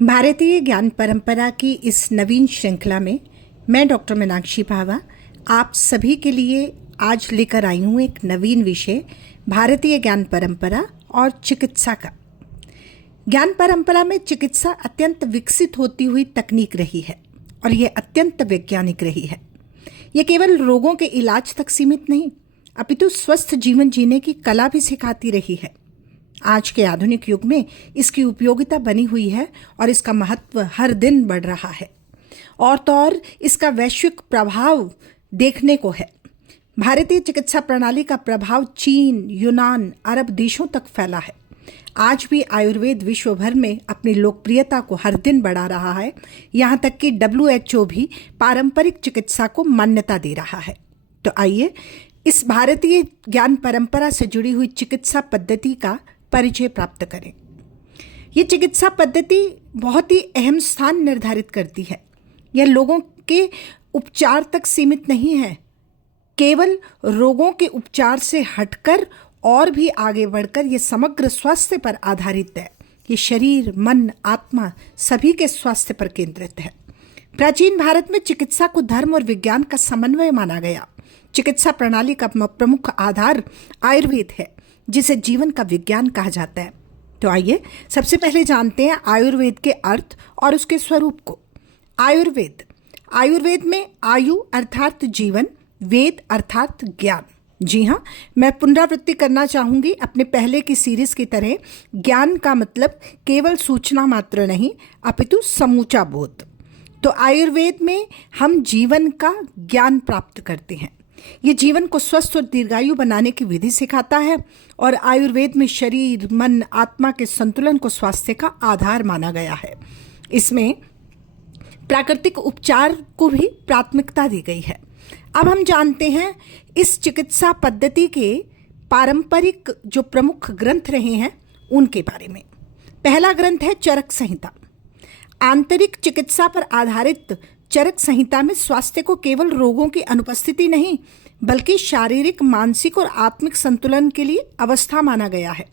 भारतीय ज्ञान परंपरा की इस नवीन श्रृंखला में मैं डॉक्टर मीनाक्षी भावा आप सभी के लिए आज लेकर आई हूँ एक नवीन विषय भारतीय ज्ञान परंपरा और चिकित्सा का। ज्ञान परंपरा में चिकित्सा अत्यंत विकसित होती हुई तकनीक रही है और ये अत्यंत वैज्ञानिक रही है। ये केवल रोगों के इलाज तक सीमित नहीं अपितु स्वस्थ जीवन जीने की कला भी सिखाती रही है। आज के आधुनिक युग में इसकी उपयोगिता बनी हुई है और इसका महत्व हर दिन बढ़ रहा है और तो और इसका वैश्विक प्रभाव देखने को है। भारतीय चिकित्सा प्रणाली का प्रभाव चीन, यूनान, अरब देशों तक फैला है। आज भी आयुर्वेद विश्व भर में अपनी लोकप्रियता को हर दिन बढ़ा रहा है। यहाँ तक कि WHO भी पारंपरिक चिकित्सा को मान्यता दे रहा है। तो आइए इस भारतीय ज्ञान परंपरा से जुड़ी हुई चिकित्सा पद्धति का परिचय प्राप्त करें। ये चिकित्सा पद्धति बहुत ही अहम स्थान निर्धारित करती है। यह लोगों के उपचार तक सीमित नहीं है, केवल रोगों के उपचार से हटकर और भी आगे बढ़कर यह समग्र स्वास्थ्य पर आधारित है। ये शरीर, मन, आत्मा सभी के स्वास्थ्य पर केंद्रित है। प्राचीन भारत में चिकित्सा को धर्म और विज्ञान का समन्वय माना गया। चिकित्सा प्रणाली का प्रमुख आधार आयुर्वेद है, जिसे जीवन का विज्ञान कहा जाता है। तो आइए सबसे पहले जानते हैं आयुर्वेद के अर्थ और उसके स्वरूप को। आयुर्वेद में आयु अर्थात जीवन, वेद अर्थात ज्ञान। जी हाँ, मैं पुनरावृत्ति करना चाहूँगी अपने पहले की सीरीज की तरह। ज्ञान का मतलब केवल सूचना मात्र नहीं अपितु समूचा बोध। तो आयुर्वेद में हम जीवन का ज्ञान प्राप्त करते हैं। ये जीवन को स्वस्थ और दीर्घायु बनाने की विधि सिखाता है और आयुर्वेद में शरीर, मन, आत्मा के संतुलन को स्वास्थ्य का आधार माना गया है। इसमें प्राकृतिक उपचार को भी प्राथमिकता दी गई है। अब हम जानते हैं इस चिकित्सा पद्धति के पारंपरिक जो प्रमुख ग्रंथ रहे हैं उनके बारे में। पहला ग्रंथ है चरक संहिता। आंतरिक चिकित्सा पर आधारित चरक संहिता में स्वास्थ्य को केवल रोगों की अनुपस्थिति नहीं बल्कि शारीरिक, मानसिक और आत्मिक संतुलन के लिए अवस्था माना गया है।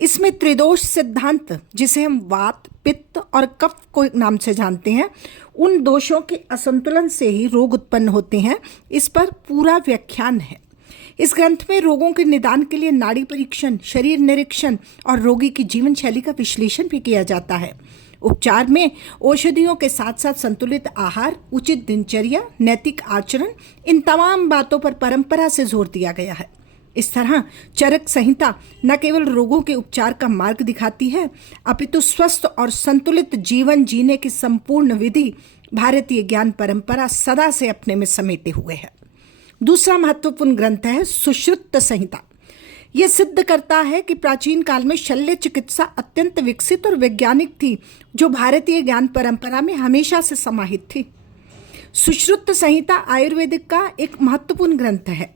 इसमें त्रिदोष सिद्धांत, जिसे हम वात, पित्त और कफ को नाम से जानते हैं, उन दोषों के असंतुलन से ही रोग उत्पन्न होते हैं, इस पर पूरा व्याख्यान है। इस ग्रंथ में रोगों के निदान के लिए नाड़ी परीक्षण, शरीर निरीक्षण और रोगी की जीवन शैली का विश्लेषण भी किया जाता है। उपचार में औषधियों के साथ साथ संतुलित आहार, उचित दिनचर्या, नैतिक आचरण, इन तमाम बातों पर परंपरा से जोर दिया गया है। इस तरह चरक संहिता न केवल रोगों के उपचार का मार्ग दिखाती है अपितु स्वस्थ और संतुलित जीवन जीने की संपूर्ण विधि भारतीय ज्ञान परंपरा सदा से अपने में समेटे हुए है। दूसरा महत्वपूर्ण ग्रंथ है सुश्रुत संहिता। यह सिद्ध करता है कि प्राचीन काल में शल्य चिकित्सा अत्यंत विकसित और वैज्ञानिक थी, जो भारतीय ज्ञान परंपरा में हमेशा से समाहित थी। सुश्रुत संहिता आयुर्वेदिक का एक महत्वपूर्ण ग्रंथ है,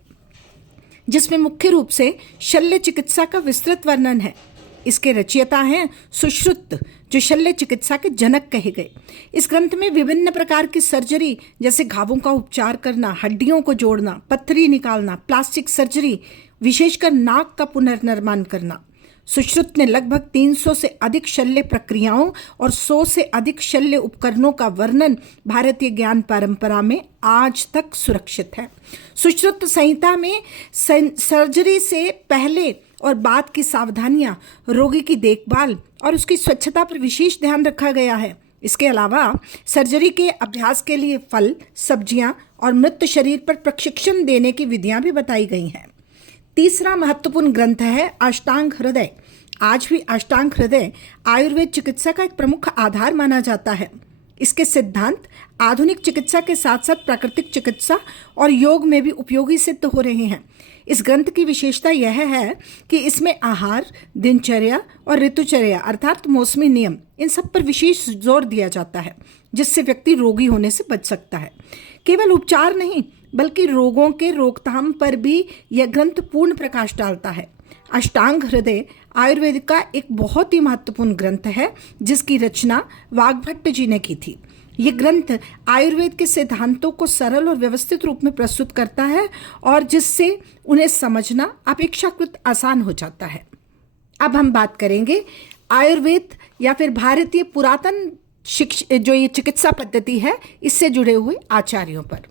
जिसमें मुख्य रूप से शल्य चिकित्सा का विस्तृत वर्णन है। इसके रचयिता हैं सुश्रुत, जो शल्य चिकित्सा के जनक कहे गए। इस ग्रंथ में विभिन्न प्रकार की सर्जरी, जैसे घावों का उपचार करना, हड्डियों को जोड़ना, पत्थरी निकालना, प्लास्टिक सर्जरी, विशेषकर नाक का पुनर्निर्माण करना। सुश्रुत ने लगभग 300 से अधिक शल्य प्रक्रियाओं और 100 से अधिक शल्य उपकरणों का वर्णन भारतीय ज्ञान परंपरा में आज तक सुरक्षित है। सुश्रुत संहिता में सर्जरी से पहले और बाद की सावधानियां, रोगी की देखभाल और उसकी स्वच्छता पर विशेष ध्यान रखा गया है। इसके अलावा सर्जरी के अभ्यास के लिए फल, सब्जियां और मृत शरीर पर प्रशिक्षण देने की विधियां भी बताई गई हैं। तीसरा महत्वपूर्ण ग्रंथ है अष्टांग हृदय। आज भी अष्टांग हृदय आयुर्वेद चिकित्सा का एक प्रमुख आधार माना जाता है। इसके सिद्धांत आधुनिक चिकित्सा के साथ साथ प्राकृतिक चिकित्सा और योग में भी उपयोगी सिद्ध हो रहे हैं। इस ग्रंथ की विशेषता यह है कि इसमें आहार, दिनचर्या और ऋतुचर्या अर्थात मौसमी नियम, इन सब पर विशेष जोर दिया जाता है, जिससे व्यक्ति रोगी होने से बच सकता है। केवल उपचार नहीं बल्कि रोगों के रोकथाम पर भी यह ग्रंथ पूर्ण प्रकाश डालता है। अष्टांग हृदय आयुर्वेद का एक बहुत ही महत्वपूर्ण ग्रंथ है, जिसकी रचना वाग्भट्ट जी ने की थी। ये ग्रंथ आयुर्वेद के सिद्धांतों को सरल और व्यवस्थित रूप में प्रस्तुत करता है और जिससे उन्हें समझना अपेक्षाकृत आसान हो जाता है। अब हम बात करेंगे आयुर्वेद या फिर भारतीय पुरातन जो ये चिकित्सा पद्धति है इससे जुड़े हुए आचार्यों पर।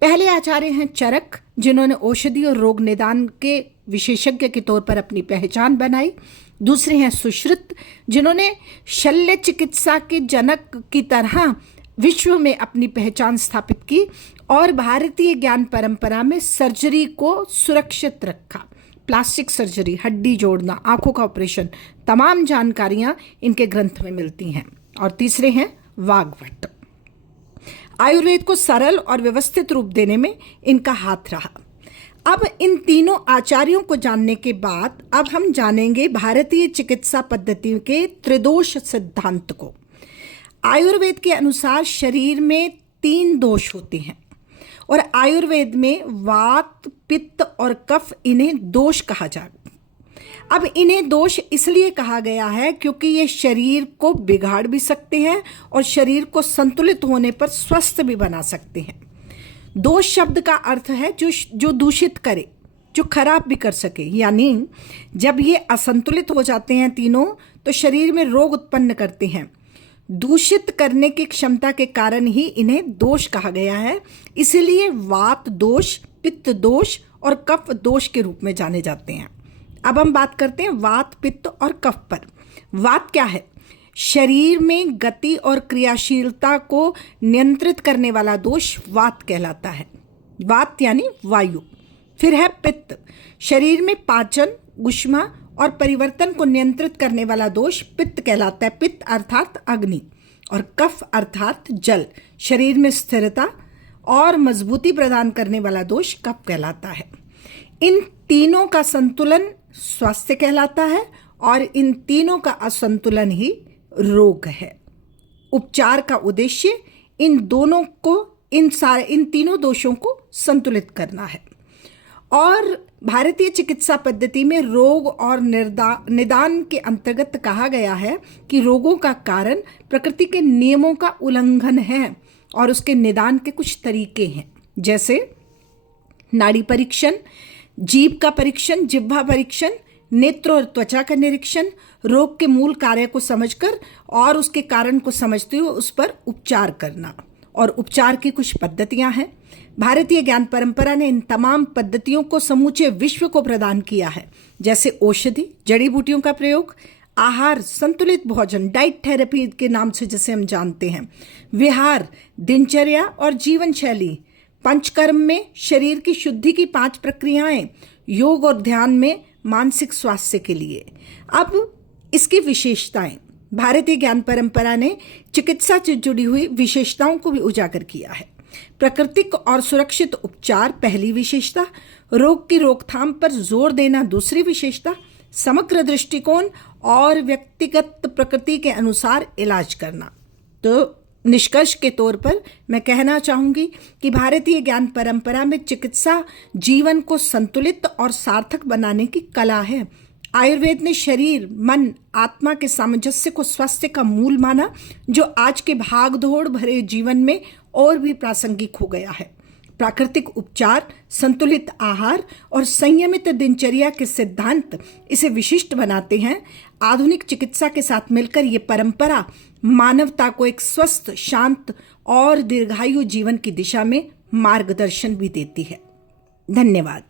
पहले आचार्य हैं चरक, जिन्होंने औषधि और रोग निदान के विशेषज्ञ के तौर पर अपनी पहचान बनाई। दूसरे हैं सुश्रुत, जिन्होंने शल्य चिकित्सा के जनक की तरह विश्व में अपनी पहचान स्थापित की और भारतीय ज्ञान परंपरा में सर्जरी को सुरक्षित रखा। प्लास्टिक सर्जरी, हड्डी जोड़ना, आंखों का ऑपरेशन, तमाम जानकारियां इनके ग्रंथ में मिलती हैं। और तीसरे हैं वाग्भट। आयुर्वेद को सरल और व्यवस्थित रूप देने में इनका हाथ रहा। अब इन तीनों आचार्यों को जानने के बाद अब हम जानेंगे भारतीय चिकित्सा पद्धति के त्रिदोष सिद्धांत को। आयुर्वेद के अनुसार शरीर में 3 दोष होते हैं और आयुर्वेद में वात, पित्त और कफ, इन्हें दोष कहा जाता है। अब इन्हें दोष इसलिए कहा गया है क्योंकि ये शरीर को बिगाड़ भी सकते हैं और शरीर को संतुलित होने पर स्वस्थ भी बना सकते हैं। दोष शब्द का अर्थ है जो दूषित करे, जो खराब भी कर सके। यानी जब ये असंतुलित हो जाते हैं तीनों, तो शरीर में रोग उत्पन्न करते हैं। दूषित करने की क्षमता के कारण ही इन्हें दोष कहा गया है। इसीलिए वात दोष, पित्त दोष और कफ दोष के रूप में जाने जाते हैं। अब हम बात करते हैं वात, पित्त और कफ पर। वात क्या है? शरीर में गति और क्रियाशीलता को नियंत्रित करने वाला दोष वात कहलाता है। वात यानी वायु। फिर है पित्त, शरीर में पाचन, ऊष्मा और परिवर्तन को नियंत्रित करने वाला दोष पित्त कहलाता है। पित्त अर्थात अग्नि। और कफ अर्थात जल, शरीर में स्थिरता और मजबूती प्रदान करने वाला दोष कफ कहलाता है। इन तीनों का संतुलन स्वास्थ्य कहलाता है और इन तीनों का असंतुलन ही रोग है। उपचार का उद्देश्य इन तीनों दोषों को संतुलित करना है। और भारतीय चिकित्सा पद्धति में रोग और निदान के अंतर्गत कहा गया है कि रोगों का कारण प्रकृति के नियमों का उल्लंघन है और उसके निदान के कुछ तरीके हैं, जैसे नाड़ी परीक्षण, जीभ का परीक्षण, जिह्वा परीक्षण, नेत्र और त्वचा का निरीक्षण, रोग के मूल कार्य को समझकर और उसके कारण को समझते हुए उस पर उपचार करना। और उपचार की कुछ पद्धतियां हैं। भारतीय ज्ञान परंपरा ने इन तमाम पद्धतियों को समूचे विश्व को प्रदान किया है, जैसे औषधि, जड़ी बूटियों का प्रयोग, आहार, संतुलित भोजन, डाइट थेरेपी के नाम से जिसे हम जानते हैं, विहार, दिनचर्या और जीवन शैली, पंचकर्म में शरीर की शुद्धि की 5 प्रक्रियाएं, योग और ध्यान में मानसिक स्वास्थ्य के लिए। अब इसकी विशेषताएं, भारतीय ज्ञान परंपरा ने चिकित्सा से जुड़ी हुई विशेषताओं को भी उजागर किया है। प्राकृतिक और सुरक्षित उपचार पहली विशेषता, रोग की रोकथाम पर जोर देना दूसरी विशेषता, समग्र दृष्टिकोण और व्यक्तिगत प्रकृति के अनुसार इलाज करना। तो निष्कर्ष के तौर पर मैं कहना चाहूँगी कि भारतीय ज्ञान परंपरा में चिकित्सा जीवन को संतुलित और सार्थक बनाने की कला है। आयुर्वेद ने शरीर, मन, आत्मा के सामंजस्य को स्वास्थ्य का मूल माना, जो आज के भागदौड़ भरे जीवन में और भी प्रासंगिक हो गया है। प्राकृतिक उपचार, संतुलित आहार और संयमित दिनचर्या के सिद्धांत इसे विशिष्ट बनाते हैं। आधुनिक चिकित्सा के साथ मिलकर ये परंपरा मानवता को एक स्वस्थ, शांत और दीर्घायु जीवन की दिशा में मार्गदर्शन भी देती है। धन्यवाद।